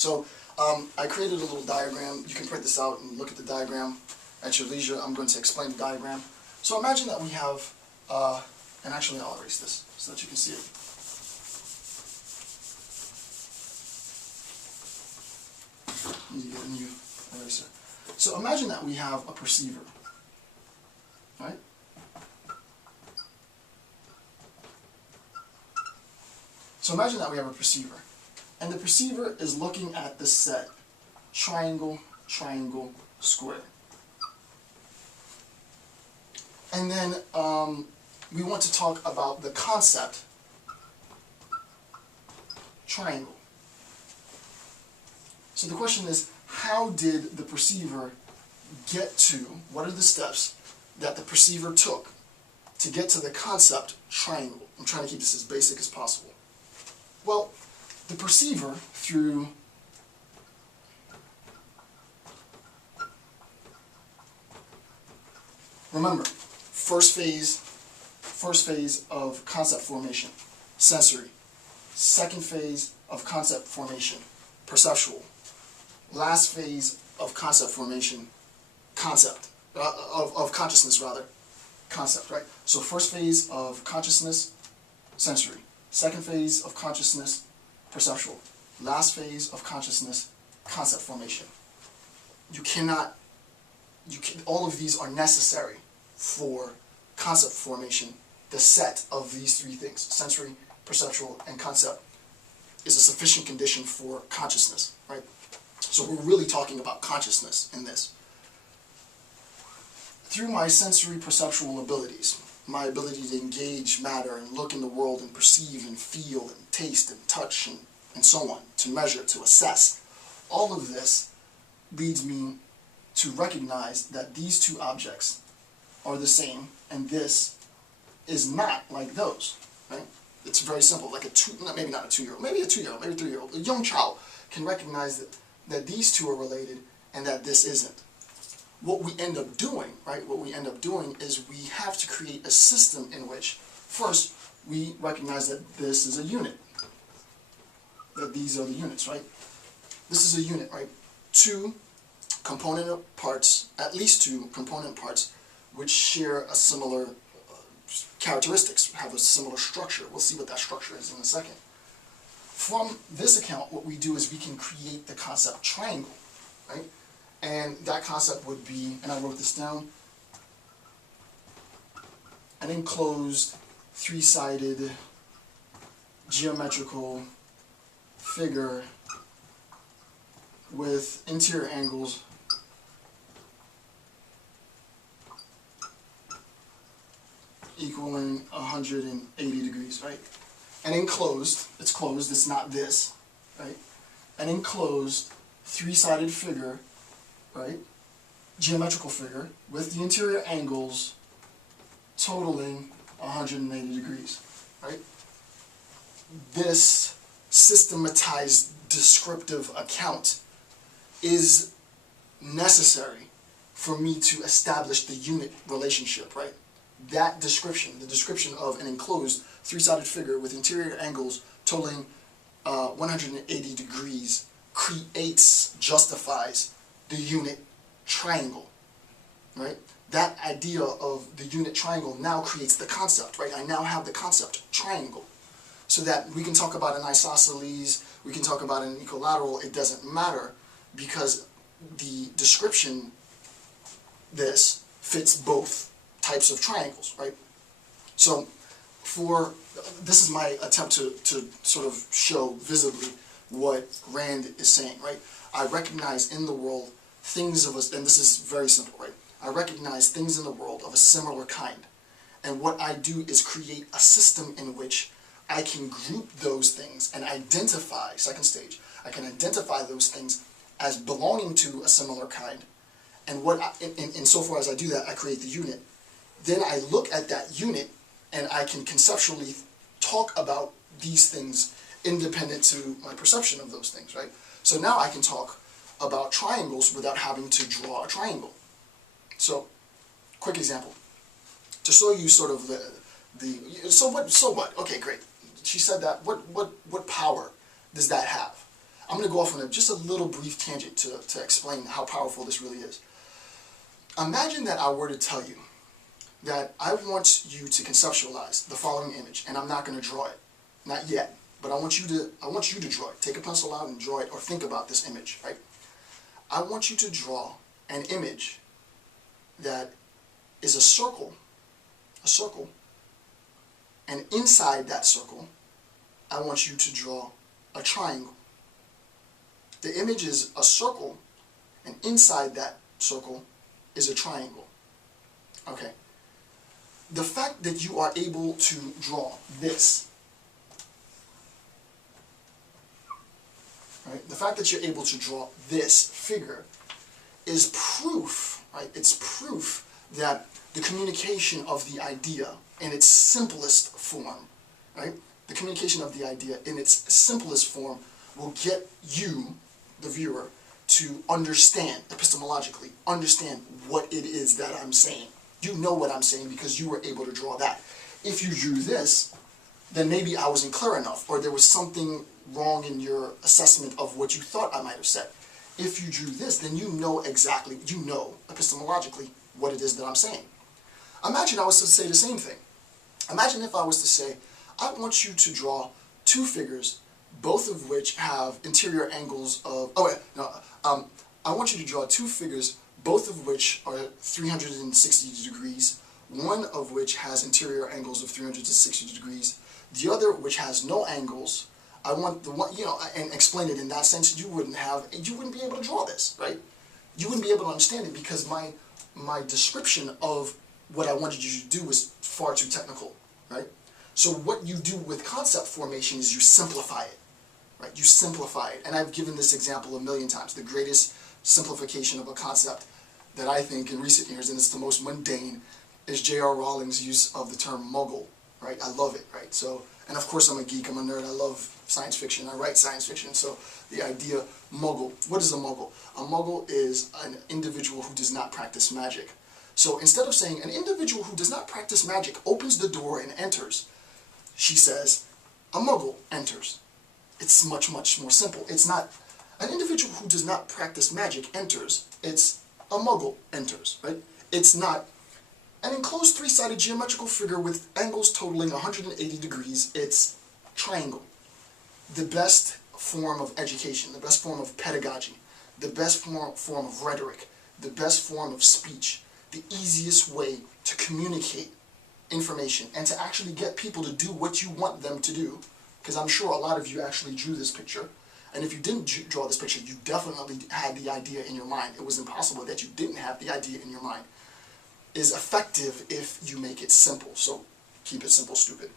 So I created a little diagram. You can print this out and look at the diagram at your leisure. I'm going to explain the diagram. So imagine that we have, and actually I'll erase this so that you can see it. You get a new eraser. So imagine that we have a perceiver, right? So imagine that we have a perceiver, and the perceiver is looking at the set triangle, triangle, square. And then we want to talk about the concept triangle. So the question is, how did the perceiver get to, what are the steps that the perceiver took to get to the concept triangle? I'm trying to keep this as basic as possible. Well, the perceiver, through remember, first phase of concept formation, sensory. Second phase of concept formation, perceptual. Last phase of concept formation, of consciousness rather, concept, right? So first phase of consciousness, sensory. Second phase of consciousness, perceptual. Last phase of consciousness, concept formation. All of these are necessary for concept formation. The set of these three things, sensory, perceptual, and concept, is a sufficient condition for consciousness, right? So we're really talking about consciousness in this. Through my sensory perceptual abilities, my ability to engage matter and look in the world and perceive and feel and taste and touch and so on, to measure, to assess, all of this leads me to recognize that these two objects are the same and this is not like those, right? It's very simple, like maybe not a 2-year-old, maybe a 2-year-old, maybe a 3-year-old, a young child can recognize that these two are related and that this isn't. What we end up doing, right, is we have to create a system in which, first, we recognize that this is a unit, that these are the units, right? This is a unit, right? Two component parts, at least two component parts, which share a similar characteristics, have a similar structure. We'll see what that structure is in a second. From this account, what we do is we can create the concept triangle, right? And that concept would be, and I wrote this down, an enclosed, three-sided, geometrical figure with interior angles equaling 180 degrees, right? An enclosed, it's closed, it's not this, right? An enclosed, three-sided figure, right? Geometrical figure with the interior angles totaling 180 degrees, right? This systematized descriptive account is necessary for me to establish the unit relationship, right? That description, the description of an enclosed three-sided figure with interior angles totaling 180 degrees justifies the unit triangle, right? That idea of the unit triangle now creates the concept, right? I now have the concept triangle, so that we can talk about an isosceles, we can talk about an equilateral, it doesn't matter, because the description, this, fits both types of triangles, right? So this is my attempt to sort of show visibly what Rand is saying, right? I recognize in the world things of us, and this is very simple, right? I recognize things in the world of a similar kind. And what I do is create a system in which I can group those things and identify, second stage, I can identify those things as belonging to a similar kind. And insofar as I do that, I create the unit. Then I look at that unit and I can conceptually talk about these things independent to my perception of those things, right? So now I can talk about triangles without having to draw a triangle. So, quick example. To show you sort of so what? Okay, great. She said that. What power does that have? I'm going to go off on just a little brief tangent to explain how powerful this really is. Imagine that I were to tell you that I want you to conceptualize the following image, and I'm not going to draw it, not yet, but I want you to draw it. Take a pencil out and draw it, or think about this image, right? I want you to draw an image that is a circle, and inside that circle, I want you to draw a triangle. The image is a circle, and inside that circle is a triangle. Okay. The fact that you are able to draw this, right? The fact that you're able to draw this figure is proof, right? It's proof that the communication of the idea in its simplest form, right? The communication of the idea in its simplest form will get you, the viewer, to understand, epistemologically, understand what it is that I'm saying. You know what I'm saying because you were able to draw that. If you drew this, then maybe I wasn't clear enough, or there was something wrong in your assessment of what you thought I might have said. If you drew this, then you know exactly, you know epistemologically what it is that I'm saying. Imagine I was to say the same thing. Imagine if I was to say, I want you to draw two figures, both of which have interior angles of, I want you to draw two figures, both of which are 360 degrees, one of which has interior angles of 360 degrees, the other which has no angles. I want the one, and explain it in that sense. You wouldn't be able to draw this, right? You wouldn't be able to understand it because my description of what I wanted you to do was far too technical, right? So what you do with concept formation is you simplify it, right? You simplify it. And I've given this example a million times. The greatest simplification of a concept that I think in recent years, and it's the most mundane, is J.R. Rowling's use of the term muggle, right? I love it, right? So, and of course I'm a geek, I'm a nerd, I love science fiction, I write science fiction, so the idea muggle. What is a muggle? A muggle is an individual who does not practice magic. So instead of saying an individual who does not practice magic opens the door and enters, she says a muggle enters. It's much, much more simple. It's not an individual who does not practice magic enters, it's a muggle enters, right? It's not an enclosed three-sided geometrical figure with angles totaling 180 degrees, it's triangle. The best form of education, the best form of pedagogy, the best form of rhetoric, the best form of speech, the easiest way to communicate information and to actually get people to do what you want them to do, because I'm sure a lot of you actually drew this picture, and if you didn't draw this picture, you definitely had the idea in your mind. It was impossible that you didn't have the idea in your mind. Is effective if you make it simple. So keep it simple, stupid.